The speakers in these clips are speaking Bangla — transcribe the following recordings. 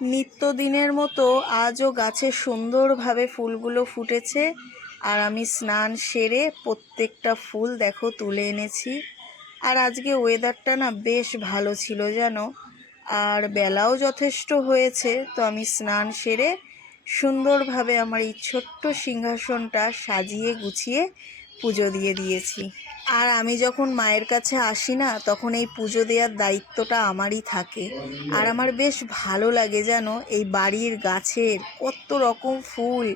নিত্যদিনের মতো আজও গাছে সুন্দরভাবে ফুলগুলো ফুটেছে। আর আমি স্নান সেরে প্রত্যেকটা ফুল দেখো তুলে এনেছি। আর আজকে ওয়েদারটা না বেশ ভালো ছিল জানো, আর বেলাও যথেষ্ট হয়েছে। তো আমি স্নান সেরে সুন্দরভাবে আমার এই ছোট্ট সিংহাসনটা সাজিয়ে গুছিয়ে পুজো দিয়ে দিয়েছি। আর আমি যখন মায়ের কাছে আসি না, তখন এই পুজো দেওয়ার দায়িত্বটা আমারই থাকে। আর আমার বেশ ভালো লাগে জানো, এই বাড়ির গাছের কত রকম ফুল।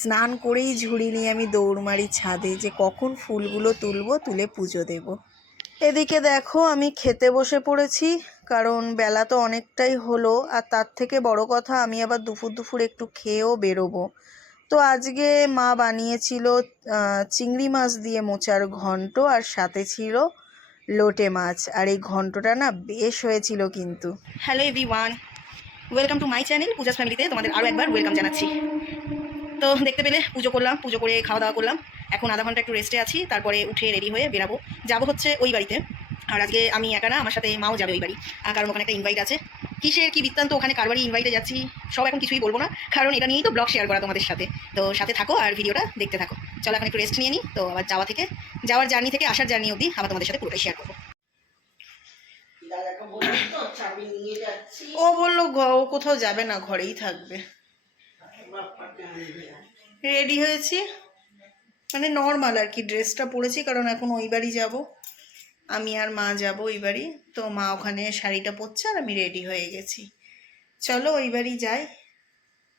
স্নান করেই ঝুড়ি নিয়ে আমি দৌড় মারি ছাদে, যে কখন ফুলগুলো তুলবো, তুলে পুজো দেব। এদিকে দেখো আমি খেতে বসে পড়েছি, কারণ বেলা তো অনেকটাই হলো। আর তার থেকে বড় কথা, আমি আবার দুপুর দুপুর একটু খেয়েও বেরোবো। তো আজকে মা বানিয়েছিল চিংড়ি মাছ দিয়ে মোচার ঘন্ট, আর সাথে ছিল লোটে মাছ। আর এই ঘন্টটা না বেশ হয়েছিল কিন্তু। Hello everyone, welcome to my channel Puja's ফ্যামিলিতে তোমাদের আরও একবার ওয়েলকাম জানাচ্ছি। তো দেখতে পেলে পুজো করলাম, পুজো করে খাওয়া দাওয়া করলাম। এখন আধা ঘন্টা একটু রেস্টে আছি, তারপরে উঠে রেডি হয়ে বেরাবো, যাবো হচ্ছে ওই বাড়িতে। আর আজকে আমি একা না, আমার সাথে মাও যাবে ওই বাড়ি, কারণ ওখানে একটা ইনভাইট আছে। কিসের কি বৃত্তান্ত, ওখানে কার বাড়ি ইনভাইটে যাচ্ছি সব এখন কিছুই বলবো না, কারণ এটা নিয়েই তো ব্লগ শেয়ার করা তোমাদের সাথে। তো সাথে থাকো আর ভিডিওটা দেখতে থাকো। চলো এখন একটু রেস্ট নিয়ে নিই, তো আবার যাওয়ার জার্নি থেকে আসার জার্নি অবধি আবার তোমাদের সাথে পুরোটাই শেয়ার করবো। ও বললো ও কোথাও যাবে না, ঘরেই থাকবে। রেডি হয়েছি, মানে নর্মাল আর কি ড্রেসটা পরেছি, কারণ এখন ওই বাড়ি যাব। আমি আর মা যাব ওই বাড়ি। তো মা ওখানে শাড়িটা পরছে, আর আমি রেডি হয়ে গেছি। চলো ওই বাড়ি যাই,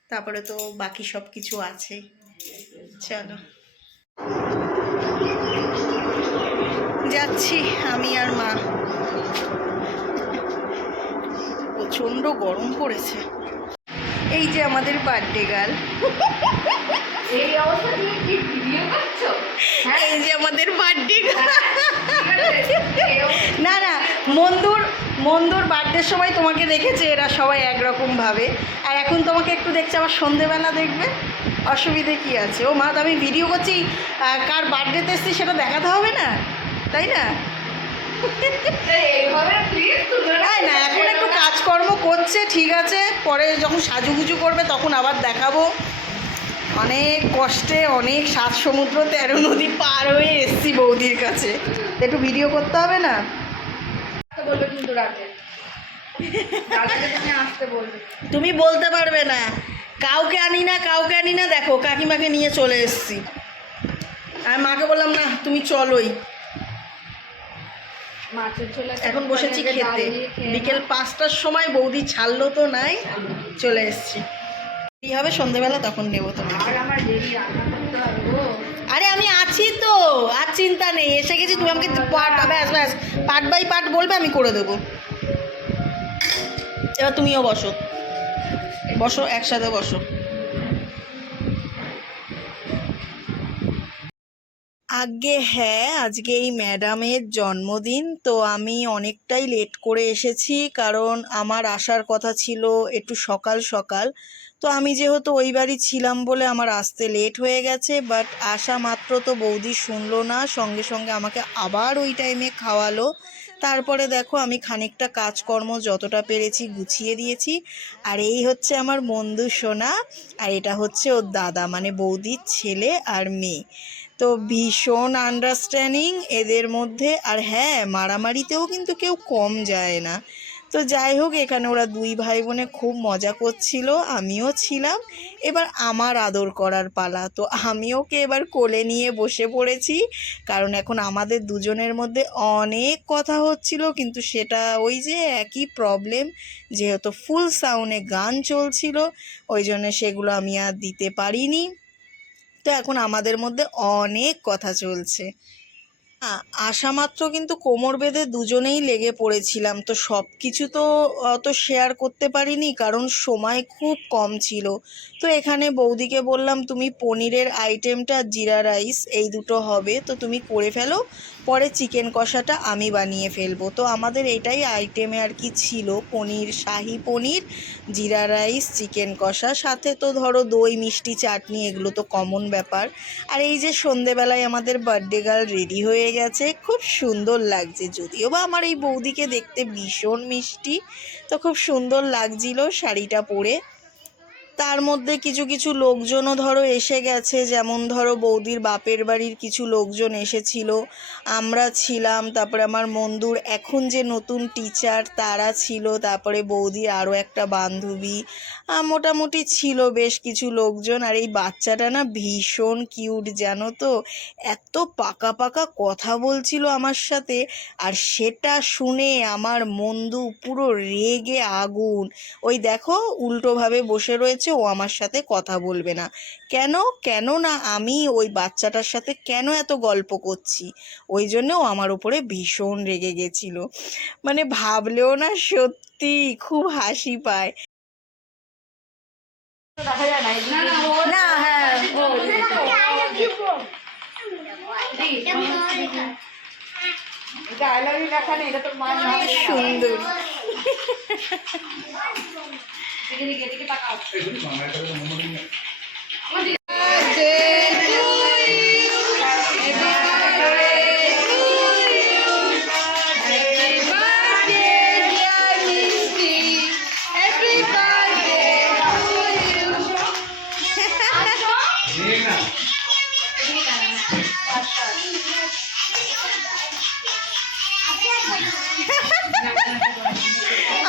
তারপরে তো বাকি সব কিছু আছে। চলো যাচ্ছি আমি আর মা। প্রচণ্ড গরম পড়েছে। এই যে আমাদের বার্থডে গার্ল, এই অবস্থা তুমি কি ভিডিও করছো? এই যে আমাদের বার্থডে গার্ল। না না মন্দুর বার্থডের সময় তোমাকে দেখেছে এরা সবাই একরকম ভাবে, আর এখন তোমাকে একটু দেখছে আবার সন্ধেবেলা দেখবে, অসুবিধে কি আছে? ও মা, আমি ভিডিও করছি, কার বার্থডেতে এসছি সেটা দেখাতে হবে না, তাই না? না, এখন একটু কাজকর্ম করছে, ঠিক আছে, পরে যখন সাজুগুজু করবে তখন আবার দেখাবো। অনেক কষ্টে অনেক 7 সমুদ্র 13 নদী পার হয়ে এসছি বৌদির কাছে, একটু ভিডিও করতে হবে না? বলবে কিন্তু রাতে তুমি আসতে বলবে। তুমি বলতে পারবে না কাউকে আনি না, দেখো কাকিমাকে নিয়ে চলে এসছি। আর মাকে বললাম না তুমি চলোই। এখন বসেছি খেতে, বিকেল 5টার সময় বৌদি ছাড়লো তো নাই, চলে এসছি। কি হবে সন্ধেবেলা তখন নেবো তোমাকে। আরে আমি আছি তো, আর চিন্তা নেই, এসে গেছি। তুমি আমাকে পার্ট বাই পার্ট বলবে, আমি করে দেবো। এবার তুমিও বসো একসাথে বসো। আগে হ্যাঁ, আজকে এই ম্যাডামের জন্মদিন, তো আমি অনেকটাই লেট করে এসেছি, কারণ আমার আসার কথা ছিল একটু সকাল সকাল। তো আমি যেহেতু ওই বাড়ি ছিলাম বলে আমার আসতে লেট হয়ে গেছে। বাট আসা মাত্র তো বৌদি শুনলো না, সঙ্গে সঙ্গে আমাকে আবার ওই টাইমে খাওয়ালো। তারপরে দেখো আমি খানিকটা কাজকর্ম যতটা পেরেছি গুছিয়ে দিয়েছি। আর এই হচ্ছে আমার বন্ধু সোনা, আর এটা হচ্ছে ওর দাদা, মানে বৌদির ছেলে আর মেয়ে। তো ভীষণ আন্ডারস্ট্যান্ডিং এদের মধ্যে। আর হ্যাঁ, মারামারিতেও কিন্তু কেউ কম যায় না। তো যাই হোক, এখানে ওরা 2 ভাই বোনে খুব মজা করছিল, আমিও ছিলাম। এবার আমার আদর করার পালা, তো আমি ওকে এবার কোলে নিয়ে বসে পড়েছি, কারণ এখন আমাদের দুজনের মধ্যে অনেক কথা হচ্ছিল, কিন্তু সেটা ওই যে একই প্রবলেম, যেহেতু ফুল সাউন্ডে গান চলছিল, ওই জন্য সেগুলো আমি আর দিতে পারিনি। তো এখন আমাদের মধ্যে অনেক কথা চলছে। আসা মাত্র কিন্তু কোমর বেঁধে দুজনেই লেগে পড়েছিলাম। তো সব কিছু তো অত শেয়ার করতে পারিনি, কারণ সময় খুব কম ছিল। তো এখানে বৌদিকে বললাম তুমি পনিরের আইটেমটা জিরা রাইস এই দুটো হবে, তো তুমি করে ফেলো, পরে চিকেন কষাটা আমি বানিয়ে ফেলবো। তো আমাদের এটাই আইটেমে আর কি ছিল, পনির, শাহি পনির, জিরা রাইস, চিকেন কষা, সাথে তো ধরো দই, মিষ্টি, চাটনি, এগুলো তো কমন ব্যাপার। আর এই যে সন্ধেবেলায় আমাদের বার্থডে গার্ল রেডি হয়ে গেছে, খুব সুন্দর লাগছে। যদিও বা আমার এই বৌদিকে দেখতে ভীষণ মিষ্টি, তো খুব সুন্দর লাগছিল শাড়িটা পরে। তার মধ্যে কিছু কিছু লোকজনও ধরো এসে গেছে, যেমন ধরো বৌদির বাপের বাড়ির কিছু লোকজন এসেছিল, আমরা ছিলাম, তারপরে আমার মন্দুর এখন যে নতুন টিচার তারা ছিল, তারপরে বৌদির আরও একটা বান্ধবী, মোটামুটি ছিল বেশ কিছু লোকজন। আর এই বাচ্চাটা না ভীষণ কিউট জানো তো, এত পাকা পাকা কথা বলছিল আমার সাথে, আর সেটা শুনে আমার মন্দু পুরো রেগে আগুন। ওই দেখো উল্টোভাবে বসে রয়েছে, ও আমার সাথে কথা বলবে না। কেন কেন না আমি ওই বাচ্চাটার সাথে কেন এত গল্প করছি, ওই জন্য ও আমার উপরে ভীষণ রেগে গেছিল। মানে ভাবলেও না সত্যি খুব হাসি পায়। দেখা যায় না না হ্যাঁ সুন্দর।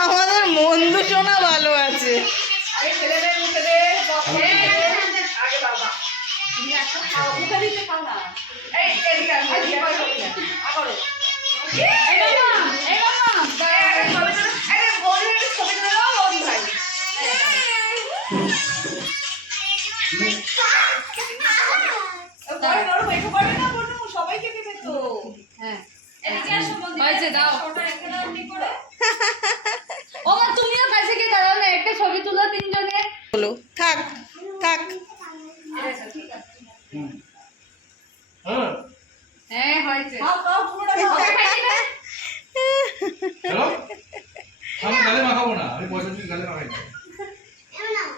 আমাদের মন্দু সোনা ভালো আছে। সবাইকে দেবে তো। হ্যাঁ হয়েছে দাও। ও মা তুমিও কাছে গিয়ে দাঁড়াও না, একটা ছবি তুলো তিনজনে। বলো থাক থাক। হ্যাঁ হয়েছে। হ্যালো আমি গালে মাখাবো না, আমি পয়সা দিয়ে গালে মাখাই না,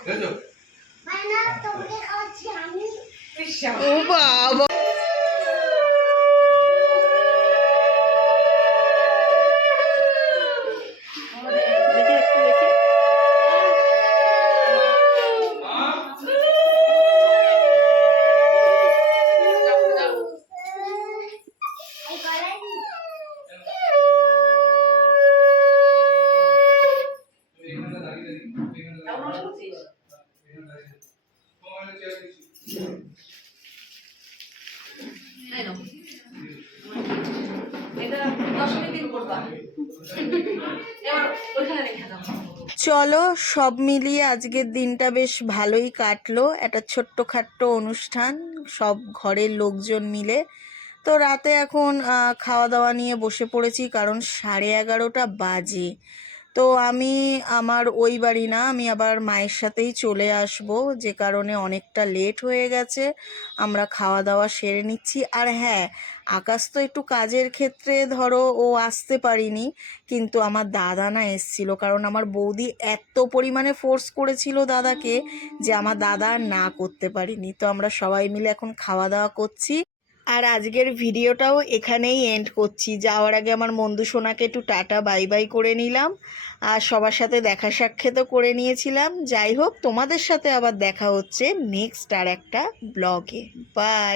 ঠিক আছে? ও বাবা, দেখি একটু দেখি। এখানে দাঁড়িয়ে এখানে দাঁড়িয়ে তোমার চেয়ার দিচ্ছি। চলো সব মিলিয়ে আজকের দিনটা বেশ ভালোই কাটলো, একটা ছোট্টখাট্ট অনুষ্ঠান সব ঘরের লোকজন মিলে। তো রাতে এখন খাওয়া দাওয়া নিয়ে বসে পড়েছি, কারণ 11:30 বাজে। তো আমি আমার ওই বাড়ি না, আমি আবার মায়ের সাথেই চলে আসব, যে কারণে অনেকটা লেট হয়ে গেছে। আমরা খাওয়া দাওয়া সেরে নিচ্ছি। আর হ্যাঁ, আকাশ তো একটু কাজের ক্ষেত্রে ধরো ও আসতে পারিনি, কিন্তু আমার দাদা না এসছিল, কারণ আমার বৌদি এত পরিমাণে ফোর্স করেছিল দাদাকে যে আমার দাদা আর না করতে পারিনি। তো আমরা সবাই মিলে এখন খাওয়া দাওয়া করছি। আর আজকের ভিডিওটাও এখানেই এন্ড করছি। যাওয়ার আগে আমার মন্দু সোনাকে একটু টাটা বাই বাই করে নিলাম, আর সবার সাথে দেখা সাক্ষাৎও করে নিয়েছিলাম। যাই হোক, তোমাদের সাথে আবার দেখা হচ্ছে নেক্সট আর একটা ব্লগে। বাই।